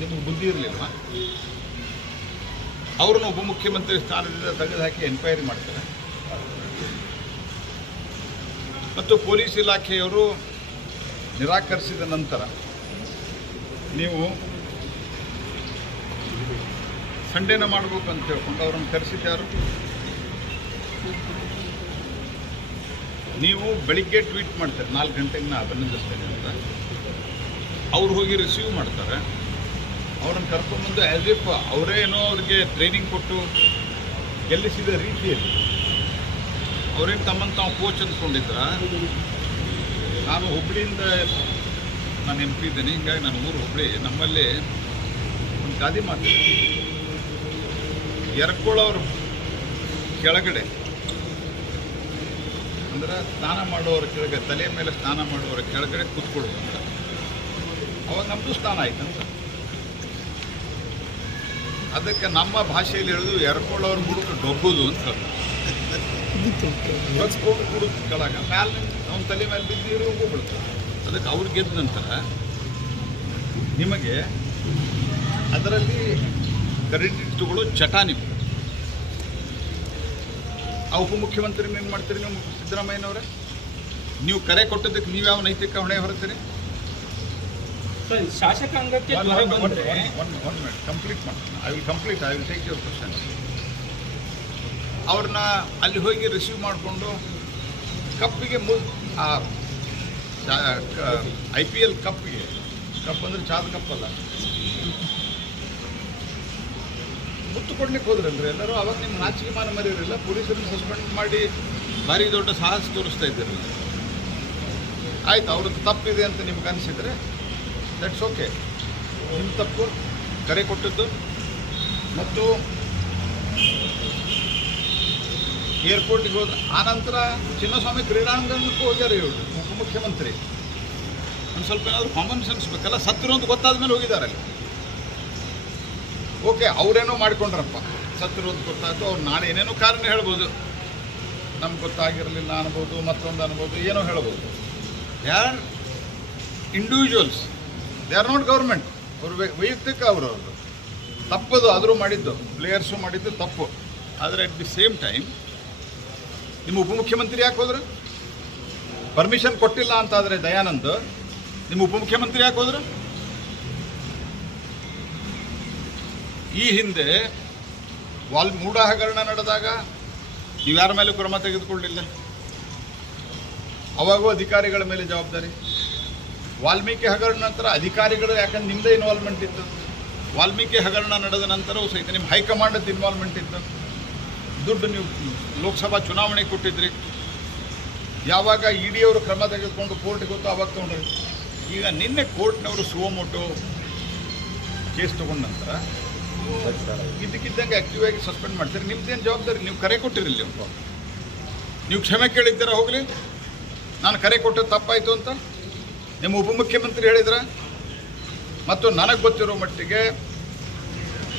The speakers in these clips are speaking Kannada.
ನಿಮಗೆ ಬುದ್ಧಿ ಇರಲಿಲ್ವಾ? ಅವ್ರನ್ನ ಉಪಮುಖ್ಯಮಂತ್ರಿ ಸ್ಥಾನದಿಂದ ತೆಗೆದುಹಾಕಿ ಎನ್ಕ್ವೈರಿ ಮಾಡ್ತಾರೆ. ಮತ್ತು ಪೊಲೀಸ್ ಇಲಾಖೆಯವರು ನಿರಾಕರಿಸಿದ ನಂತರ ನೀವು ಸಂಡೇನ ಮಾಡಬೇಕು ಅಂತ ಹೇಳ್ಕೊಂಡು ಅವ್ರನ್ನ ಕರೆಸಿದ್ದಾರು ನೀವು ಬೆಳಿಗ್ಗೆ ಟ್ವೀಟ್ ಮಾಡ್ತಾರೆ, ನಾಲ್ಕು ಗಂಟೆಗೆ ನಾ ಅಭಿನಂದಿಸ್ತೇನೆ ಅಂತ. ಅವ್ರು ಹೋಗಿ ರಿಸೀವ್ ಮಾಡ್ತಾರೆ. ಅವ್ರನ್ನ ಕರ್ಕೊಂಡ್ಬಂದು ಆ್ಯಸ್ ಇಫ್ ಅವರೇ ಏನೋ ಅವ್ರಿಗೆ ಟ್ರೈನಿಂಗ್ ಕೊಟ್ಟು ಗೆಲ್ಲಿಸಿದ ರೀತಿಯಲ್ಲಿ. ಅವ್ರೇನು ತಮ್ಮನ್ನು ತಾವು ಕೋಚ್ ಅಂದ್ಕೊಂಡಿದ್ರ ನಾನು ಹುಬ್ಳಿಯಿಂದ ನಾನು ಎಂ ಪಿ ಇದ್ದೇನೆ, ಹಿಂಗಾಗಿ ನಾನು ಊರು ಹುಬ್ಳಿ. ನಮ್ಮಲ್ಲಿ ಒಂದು ಗಾದಿ ಮಾತಿದೆ ಎರ್ಕೊಳ್ಳೋರ ಕೆಳಗಡೆ. ಅಂದ್ರೆ ಸ್ನಾನ ಮಾಡುವವರ ಕೆಳಗಡೆ ತಲೆ ಮೇಲೆ ಸ್ನಾನ ಮಾಡುವವರ ಕೆಳಗಡೆ ಕೂತ್ಕೊಳ್ಳೋದು ಅಂತ ಅವಾಗ ನಮ್ಮದು ಸ್ನಾನ ಆಯ್ತಂತ. ಅದಕ್ಕೆ ನಮ್ಮ ಭಾಷೆಯಲ್ಲಿ ಹೇಳೋದು ಎರ್ಕೊಳ್ಳೋರ ಮುಡುಕು ಡೊಬ್ಬುದು ಅಂತ. ಡೊಗ್ಕೊಂಡು ಮ್ಯಾಲ ಅವ್ನ ತಲೆ ಮೇಲೆ ಬಿದ್ದಿರು ಅದಕ್ಕೆ ಅವ್ರು ಗೆದ್ದ ನಂತರ ನಿಮಗೆ ಅದರಲ್ಲಿ ಕ್ರೆಡಿಟ್ ತಗೊಳ್ಳೋ ಚಟ ನಿಮ್ಗೆ ಆ ಉಪಮುಖ್ಯಮಂತ್ರಿ ಏನು ಮಾಡ್ತೀರಿ ನೀವು, ಸಿದ್ದರಾಮಯ್ಯನವರೇ? ನೀವು ಕರೆ ಕೊಟ್ಟದಕ್ಕೆ ನೀವು ಯಾವ ನೈತಿಕ ಹೊಣೆ ಹೊರತೀರಿ? ಶಾಸಕಾಂಗಕ್ಕೆ ಕಂಪ್ಲೀಟ್ ಮಾಡ್ತೀನಿ I will complete I will take your question ಅವ್ರನ್ನ ಅಲ್ಲಿ ಹೋಗಿ ರಿಸೀವ್ ಮಾಡಿಕೊಂಡು ಕಪ್ಪಿಗೆ ಮು ಐ ಪಿ ಎಲ್ ಕಪ್ಗೆ ಕಪ್ ಅಂದ್ರೆ ಚಾದ ಕಪ್ ಅಲ್ಲ ಮುತ್ತು ಕೊಡ್ಲಿಕ್ಕೆ ಹೋದ್ರಲ್ರಿ ಎಲ್ಲರೂ ಅವಾಗ ನಿಮ್ಮ ನಾಚಿಕೆ ಮಾನ ಮರಿಯಿರಲಿಲ್ಲ ಪೊಲೀಸರನ್ನ ಸಸ್ಪೆಂಡ್ ಮಾಡಿ ಭಾರಿ ದೊಡ್ಡ ಸಾಹಸ ತೋರಿಸ್ತಾ ಇದ್ದಿರಲಿಲ್ಲ ಆಯ್ತು ಅವ್ರದ್ದು ತಪ್ಪಿದೆ ಅಂತ ನಿಮ್ಗೆ ಅನಿಸಿದರೆ ದಟ್ಸ್ ಓಕೆ ನಿಮ್ಮ ತಪ್ಪು. ಕರೆ ಕೊಟ್ಟದ್ದು. ಮತ್ತು ಏರ್ಪೋರ್ಟಿಗೆ ಹೋದ ಆನಂತರ ಚಿನ್ನಸ್ವಾಮಿ ಕ್ರೀಡಾಂಗಣಕ್ಕೂ ಹೋಗ್ಯಾರ ಇವರು, ಉಪಮುಖ್ಯಮಂತ್ರಿ. ಒಂದು ಸ್ವಲ್ಪ ಏನಾದರೂ ಕಾಮನ್ ಸೆನ್ಸ್ ಬೇಕಲ್ಲ? ಸತ್ತಿರೋ ಅಂತ ಗೊತ್ತಾದ ಮೇಲೆ ಹೋಗಿದ್ದಾರೆ ಓಕೆ ಅವರೇನೋ ಮಾಡಿಕೊಂಡ್ರಪ್ಪ. ಸತ್ತಿರೋ ಅಂತ ಗೊತ್ತಾಯಿತು. ಅವ್ರು ನಾಳೆ ಏನೇನೋ ಕಾರಣ ಹೇಳ್ಬೋದು. ನಮ್ಗೆ ಗೊತ್ತಾಗಿರಲಿಲ್ಲ ಅನ್ಬೋದು, ಮತ್ತೊಂದು ಅನ್ಬೋದು, ಏನೋ ಹೇಳ್ಬೋದು. ಯಾರ್ individuals they are not government ಅವ್ರ ವೈಯಕ್ತಿಕ ಅವರು ಅವರು. ತಪ್ಪದು ಆದರೂ ಮಾಡಿದ್ದು. ಪ್ಲೇಯರ್ಸು ಮಾಡಿದ್ದು ತಪ್ಪು. ಆದರೆ ಅಟ್ ದಿ ಸೇಮ್ ಟೈಮ್ ನಿಮ್ಮ ಉಪಮುಖ್ಯಮಂತ್ರಿ ಯಾಕೆ ಹೋದ್ರು? ಪರ್ಮಿಷನ್ ಕೊಟ್ಟಿಲ್ಲ ಅಂತಾದರೆ ದಯಾನಂದ್, ನಿಮ್ಮ ಉಪಮುಖ್ಯಮಂತ್ರಿ ಯಾಕೆ ಹೋದ್ರು? ಈ ಹಿಂದೆ ವಾಲ್ ಮೂಢ ಹಗರಣ ನಡೆದಾಗ ನೀವು ಯಾರ ಮೇಲೆ ಕ್ರಮ ತೆಗೆದುಕೊಳ್ಳಿಲ್ಲ. ಅವಾಗೂ ಅಧಿಕಾರಿಗಳ ಮೇಲೆ ಜವಾಬ್ದಾರಿ. ವಾಲ್ಮೀಕಿ ಹಗರಣ ನಂತರ ಅಧಿಕಾರಿಗಳು ಯಾಕಂದ್ರೆ ನಿಮ್ಮದೇ ಇನ್ವಾಲ್ವ್ಮೆಂಟ್ ಇತ್ತು. ವಾಲ್ಮೀಕಿ ಹಗರಣ ನಡೆದ ನಂತರವೂ ಸಹಿತ ನಿಮ್ಮ ಹೈಕಮಾಂಡದ ಇನ್ವಾಲ್ವ್ಮೆಂಟ್ ಇತ್ತು. ದುಡ್ಡು ನೀವು ಲೋಕಸಭಾ ಚುನಾವಣೆ ಕೊಟ್ಟಿದ್ರಿ. ಯಾವಾಗ ಇ ಡಿ ಅವರು ಕ್ರಮ ತೆಗೆದುಕೊಂಡು ಕೋರ್ಟ್ಗೆ ಗೊತ್ತು ಅವಾಗ ತೊಗೊಂಡ್ರಿ. ಈಗ ನಿನ್ನೆ ಕೋರ್ಟ್ನವರು ಸುವಮೋಟು ಕೇಸ್ ತಗೊಂಡ ನಂತರ ಇದಕ್ಕಿದ್ದಂಗೆ ಆಕ್ಟಿವ್ ಆಗಿ ಸಸ್ಪೆಂಡ್ ಮಾಡ್ತೀರಿ. ನಿಮ್ದೇನು ಜವಾಬ್ದಾರಿ? ನೀವು ಕರೆ ಕೊಟ್ಟಿರಲಿ ನೀವು ನೀವು ಕ್ಷಮೆ ಕೇಳಿದ್ದೀರಾ ಹೋಗಲಿ. ನಾನು ಕರೆ ಕೊಟ್ಟದ್ದು ತಪ್ಪಾಯಿತು ಅಂತ? ನಿಮ್ಮ ಉಪಮುಖ್ಯಮಂತ್ರಿ ಹೇಳಿದ್ರ? ಮತ್ತು ನನಗೆ ಗೊತ್ತಿರೋ ಮಟ್ಟಿಗೆ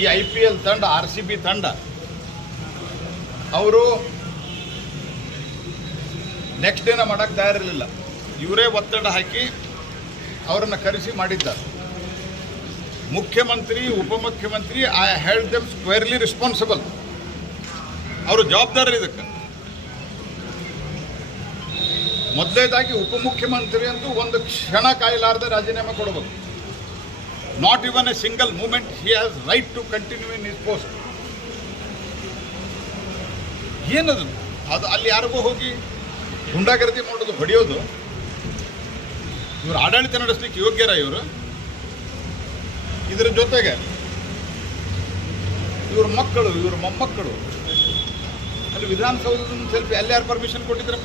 ಈ ಐ ಪಿ ಎಲ್ ತಂಡ, ಆರ್ ಸಿ ಬಿ ತಂಡ, ಅವರು ನೆಕ್ಸ್ಟ್ ಡೇನ ಮಾಡೋಕ್ಕೆ ತಯಾರಿರಲಿಲ್ಲ. ಇವರೇ ಒತ್ತಡ ಹಾಕಿ ಅವರನ್ನು ಕರೆಸಿ ಮಾಡಿದ್ದಾರೆ. ಮುಖ್ಯಮಂತ್ರಿ, ಉಪಮುಖ್ಯಮಂತ್ರಿ I held them squarely responsible ಅವರು ಜವಾಬ್ದಾರಿ ಇದಕ್ಕೆ. ಮೊದಲನೇದಾಗಿ ಉಪಮುಖ್ಯಮಂತ್ರಿ ಅಂತೂ ಒಂದು ಕ್ಷಣ ಕಾಯಲಾರದೆ ರಾಜೀನಾಮೆ ಕೊಡಬೇಕು not even a single moment he has right to continue in his post ಏನದು? ಅದು ಅಲ್ಲಿ ಯಾರಿಗೂ ಹೋಗಿ ಗುಂಡಾಗರ್ದಿ ಮಾಡೋದು ಹೊಡೆಯೋದು. ಇವರು ಆಡಳಿತ ನಡೆಸಲಿಕ್ಕೆ ಯೋಗ್ಯರ ಇವರು. ಇದರ ಜೊತೆಗೆ ಇವ್ರ ಮಕ್ಕಳು, ಇವ್ರ ಮೊಮ್ಮಕ್ಕಳು. ಅಲ್ಲಿ ವಿಧಾನಸೌಧದ ಸೆಲ್ಫಿ ಅಲ್ಲಿ ಯಾರು ಪರ್ಮಿಷನ್ ಕೊಟ್ಟಿದ್ರಪ್ಪ